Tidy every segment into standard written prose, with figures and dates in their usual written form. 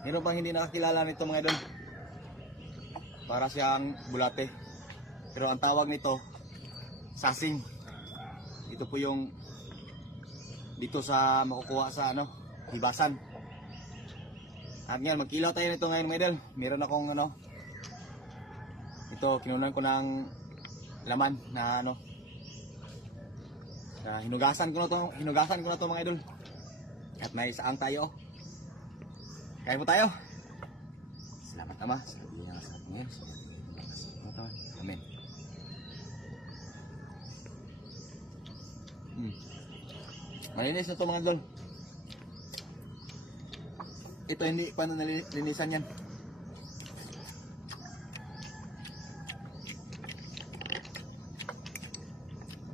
Meron pang hindi nakakilala nito mga idol. Para siyang bulate. Pero ang tawag nito, sasing. Ito po yung dito sa makukuha sa ano, hibasan. At ngayon, magkilaw tayo nito ngayon mga idol. Meron akong ano, ito, kinunan ko ng laman na ano, hinugasan ko na to mga idol. At may saang tayo. Kain po tayo. Salamat Ama sa biyaya ng sa atin ngayon. Amen. Malinis na to mga idol. Ito hindi pa nalinisan yan.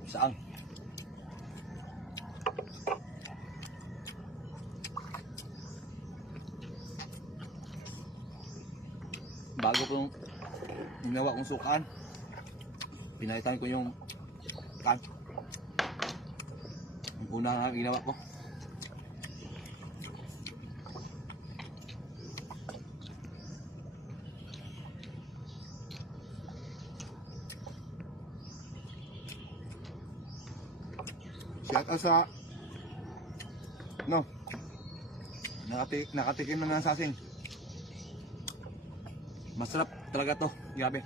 Saan? Bago pong ginawa kong sukaan, pinalitan ko yung kan. Yung una nga ginawa ko. Shout out sa no, nakatikim na ng sasing. Masarap talaga to, grabe.